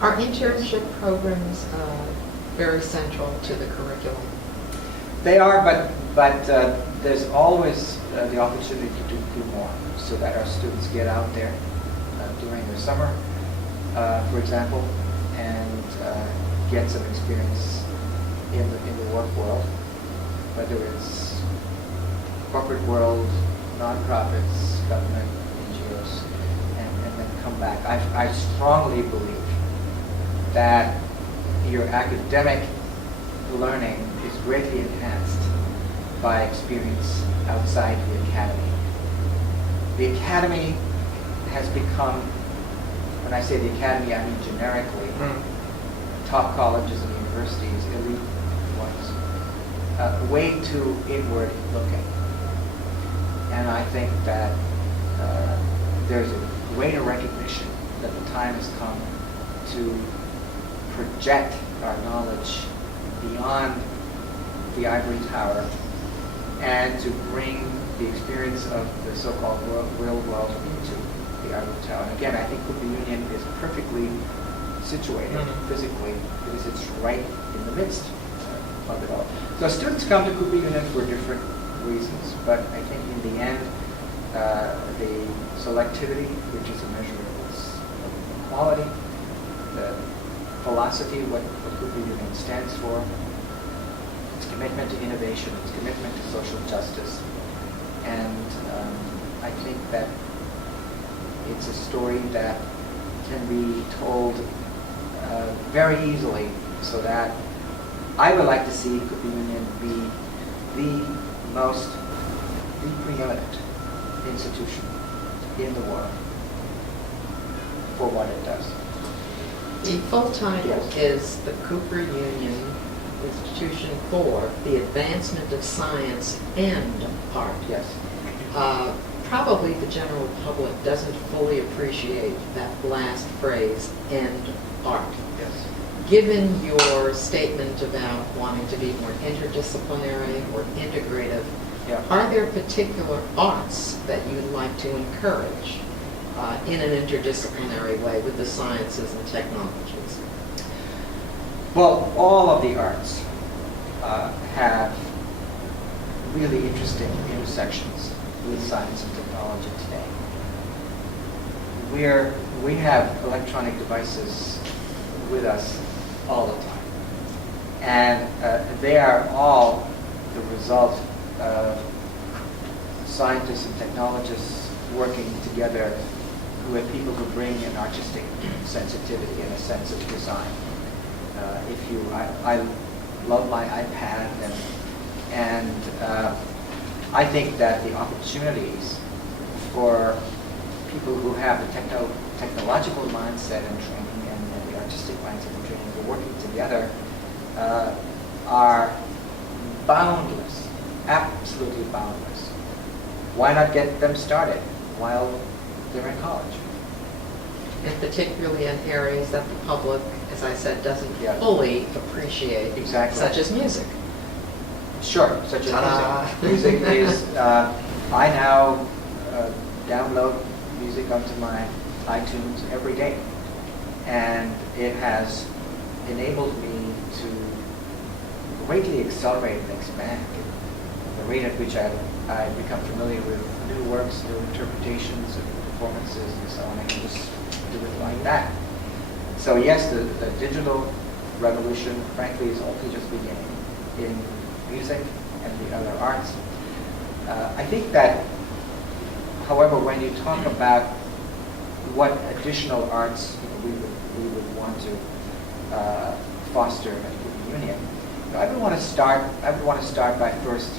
Are internship programs very central to the curriculum? They are, but there's always the opportunity to do more, so that our students get out there during the summer, for example, and get some experience in the work world, whether it's corporate world, nonprofits, government, NGOs, and then come back. I strongly believe that your academic learning is greatly enhanced by experience outside the academy. The academy has become, when I say the academy, I mean generically, top colleges and universities, elite ones, way too inward looking. And I think that there's a greater recognition that the time has come to project our knowledge beyond the ivory tower and to bring the experience of the so-called real world into the ivory tower. And again, I think Cooper Union is perfectly situated physically because it's right in the midst of it all. So students come to Cooper Union for different reasons, but I think in the end, the selectivity, which is a measure of quality, the philosophy, what Cooper Union stands for, its commitment to innovation, its commitment to social justice, and I think that it's a story that can be told very easily, so that I would like to see Cooper Union be the preeminent institution in the world for what it does. The full title is the Cooper Union Institution for the Advancement of Science and Art. Yes. Probably the general public doesn't fully appreciate that last phrase, and art. Yes. Given your statement about wanting to be more interdisciplinary or integrative, are there particular arts that you'd like to encourage in an interdisciplinary way with the sciences and technologies? Well, all of the arts have really interesting intersections with science and technology today. We have electronic devices with us all the time, and they are all the result of scientists and technologists working together with people who bring an artistic sensitivity and a sense of design. I love my iPad, and I think that the opportunities for people who have the technological mindset and training and the artistic mindset and training for working together are boundless, absolutely boundless. Why not get them started while they're in college? And particularly in areas that the public, as I said, doesn't fully appreciate, such as music. Sure, such as music. Music is, I now download music onto my iTunes every day. And it has enabled me to greatly accelerate and expand the rate at which I become familiar with new works, new interpretations of performances and so on. I can just do it like that. So yes, the digital revolution, frankly, is only just beginning in music and the other arts. I think that, however, when you talk about what additional arts we would want to foster at Cooper Union, I would want to start by first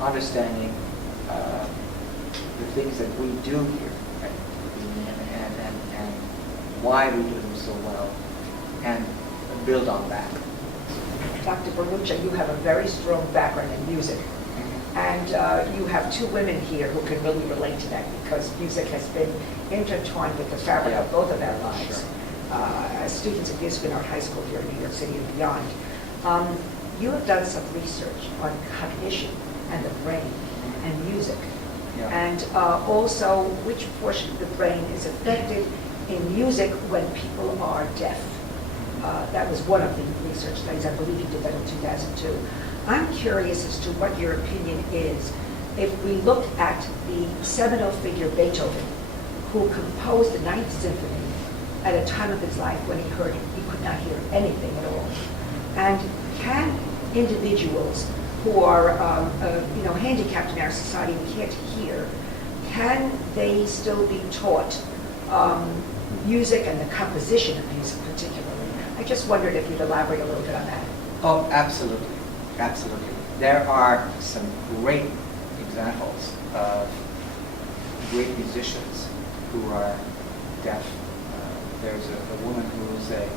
understanding the things that we do here at Cooper Union and why we do them so well, and build on that. Dr. Bharucha, you have a very strong background in music. And you have two women here who can really relate to that, because music has been intertwined with the fabric of both of our lives. As students of music in our high school here in New York City and beyond. You have done some research on cognition and the brain and music. And also which portion of the brain is affected in music when people are deaf. That was one of the research studies. I believe you did that in 2002. I'm curious as to what your opinion is. If we look at the seminal figure Beethoven, who composed the Ninth Symphony at a time of his life when he could not hear anything at all. And can individuals who are handicapped in our society and can't hear, can they still be taught music and the composition of music particularly? I just wondered if you'd elaborate a little bit on that. Oh, absolutely. Absolutely. There are some great examples of great musicians who are deaf. There's a woman who is a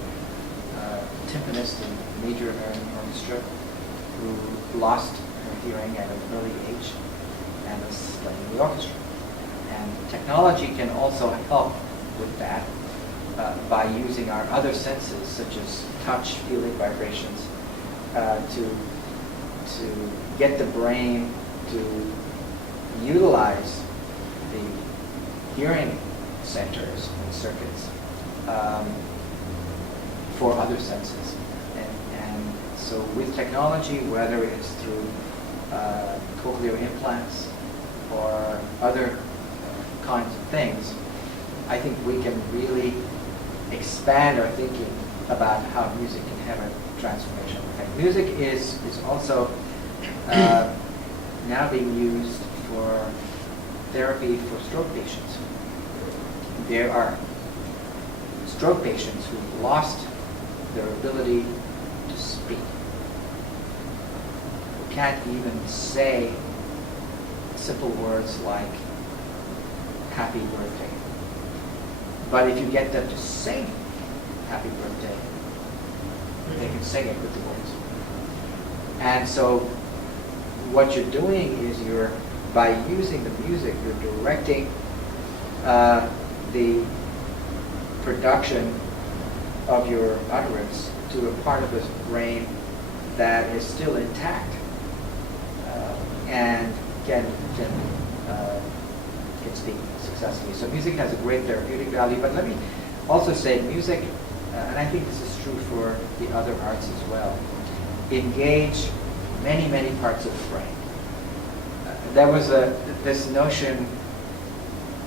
timpanist in a major American orchestra who lost her hearing at an early age and is playing in the orchestra. And technology can also help with that by using our other senses, such as touch, feeling, vibrations, to get the brain to utilize the hearing centers and circuits for other senses. And so with technology, whether it's through cochlear implants or other kinds of things, I think we can really expand our thinking about how music can have a transformational effect. Music is also now being used for therapy for stroke patients. There are stroke patients who've lost their ability to speak, who can't even say simple words like happy birthday. But if you get them to sing happy birthday, they can sing it with the words. And so what you're doing is by using the music, you're directing the production of your utterance to a part of the brain that is still intact and can speak successfully. So music has a great therapeutic value, but let me also say music, and I think this is true for the other arts as well, engage many, many parts of the brain. There was this notion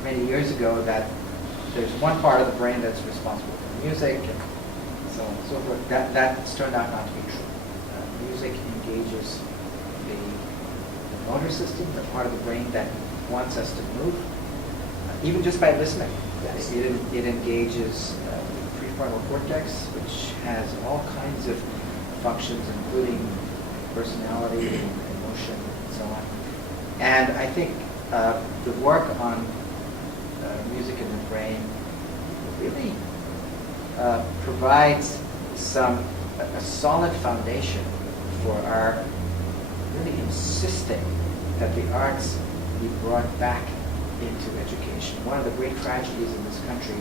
many years ago that there's one part of the brain that's responsible for music and so on and so forth. That's turned out not to be true. Music engages the motor system, the part of the brain that wants us to move, even just by listening. Yes. It engages the prefrontal cortex, which has all kinds of functions, including personality, emotion, and so on. And I think the work on music in the brain really provides a solid foundation for our really insisting that the arts be brought back into education. One of the great tragedies in this country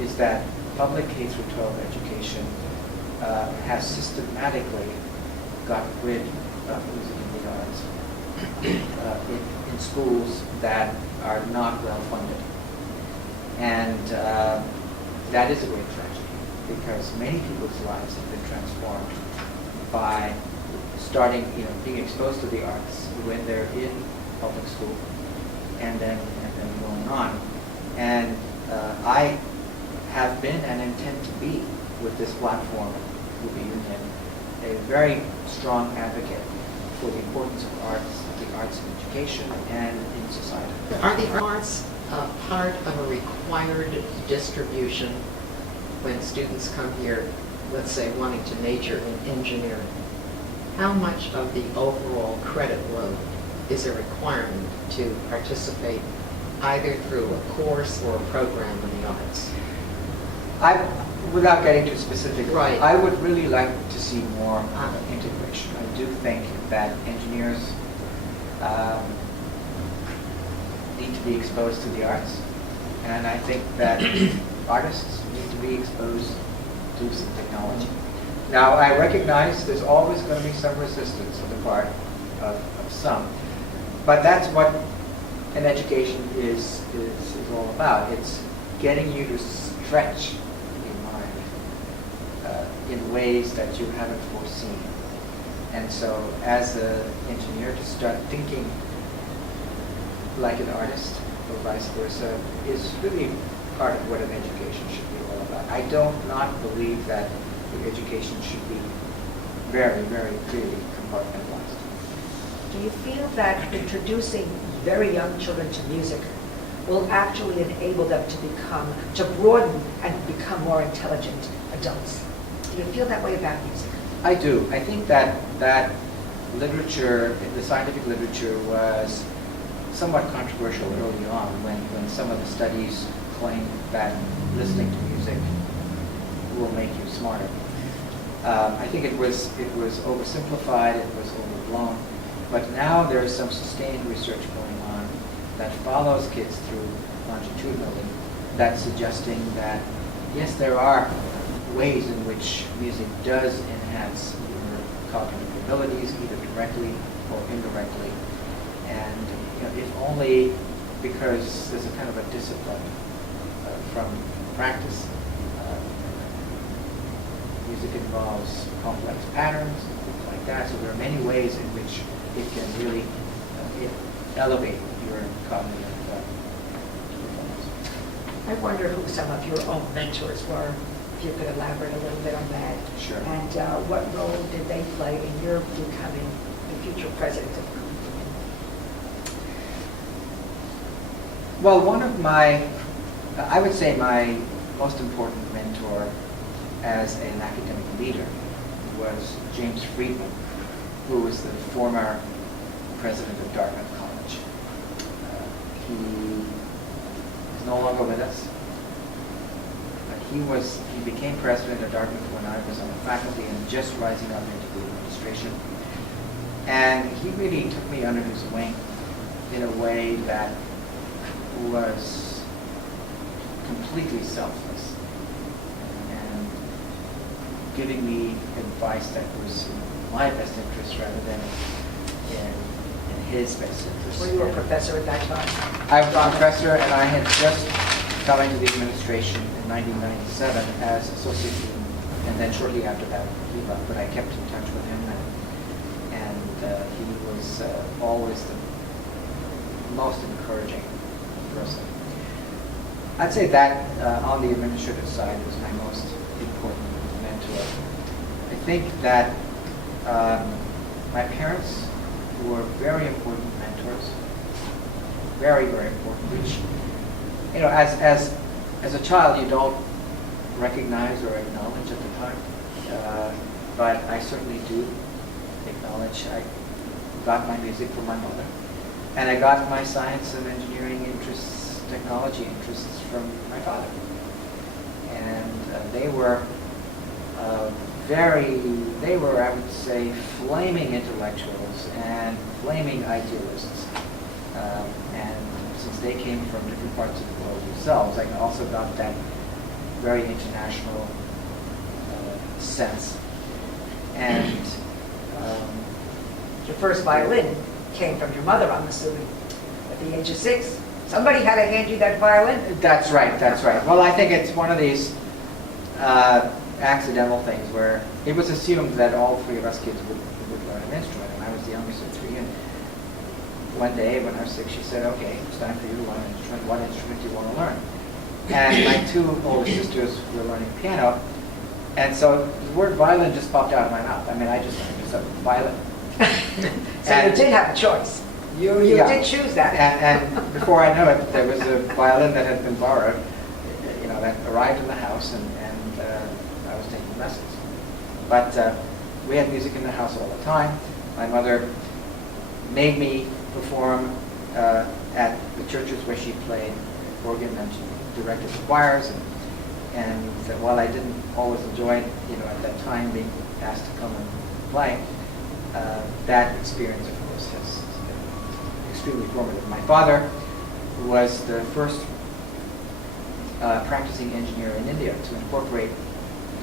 is that public K-12 education has systematically got rid of music in the arts in schools that are not well funded. And that is a great tragedy because many people's lives have been transformed by being exposed to the arts when they're in public school and then going on. And I have been and intend to be, with this platform, with the union, a very strong advocate for the importance of the arts in education and in society. Are the arts part of a required distribution when students come here, let's say, wanting to major in engineering? How much of the overall credit load is a requirement to participate either through a course or a program in the arts? Without getting too specific, right. I would really like to see more integration. I do think that engineers need to be exposed to the arts, and I think that artists need to be exposed to some technology. Now, I recognize there's always going to be some resistance on the part of some, but that's what an education is all about. It's getting you to stretch your mind in ways that you haven't foreseen. And so as an engineer, to start thinking like an artist or vice versa is really part of what an education should be all about. I don't not believe that the education should be very, very clearly compartmentalized. Do you feel that introducing very young children to music will actually enable them to broaden and become more intelligent adults? Do you feel that way about music? I do. I think that literature, the scientific literature, was somewhat controversial early on when some of the studies claimed that listening to music will make you smarter. I think it was oversimplified, it was overblown, but now there's some sustained research going on that follows kids through longitudinally that's suggesting that yes, there are ways in which music does enhance your cognitive abilities, either directly or indirectly. And if only because there's a kind of a discipline from practice. Music involves complex patterns and things like that, so there are many ways in which it can really elevate your cognitive performance. I wonder who some of your own mentors were, if you could elaborate a little bit on that. Sure. And what role did they play in your becoming the future president of the company? Well, one of I would say my most important mentor as an academic leader was James Friedman, who was the former president of Dartmouth College. He is no longer with us, but he became president of Dartmouth when I was on the faculty and just rising up into the administration. And he really took me under his wing in a way that was completely selfless and giving me advice that was in my best interest rather than in his best interest. Were you a professor at that time? I was a professor, and I had just come into the administration in 1997 as associate dean, and then shortly after that he left, but I kept in touch with him, and he was always the most encouraging person. I'd say that on the administrative side was my most important mentor. I think that my parents were very important mentors, very, very important, which, as a child you don't recognize or acknowledge at the time, but I certainly do acknowledge. I got my music from my mother, and I got my science and engineering interests, technology interests from my father. And they were, I would say, flaming intellectuals and flaming idealists. And since they came from different parts of the world themselves, I also got that very international sense. And Your first violin came from your mother, I'm assuming, at the age of 6. Somebody had to hand you that violin? That's right. Well, I think it's one of these accidental things where it was assumed that all three of us kids would learn an instrument, and I was the youngest of three. And one day when I was 6, she said, "Okay, it's time for you to learn an instrument. What instrument do you want to learn?" And my 2 older sisters were learning piano, and so the word violin just popped out of my mouth. I mean, I just said violin. So you did have a choice. You did choose that. And before I knew it, there was a violin that had been borrowed, that arrived in the house, and I was taking lessons. But we had music in the house all the time. My mother made me perform at the churches where she played organ, and she directed the choirs. And while I didn't always enjoy it, at that time being asked to come and play, that experience, of course, has been extremely formative. My father was the first practicing engineer in India to incorporate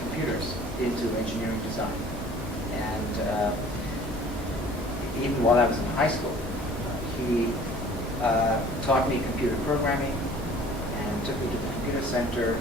computers into engineering design. And even while I was in high school, he taught me computer programming and took me to the computer center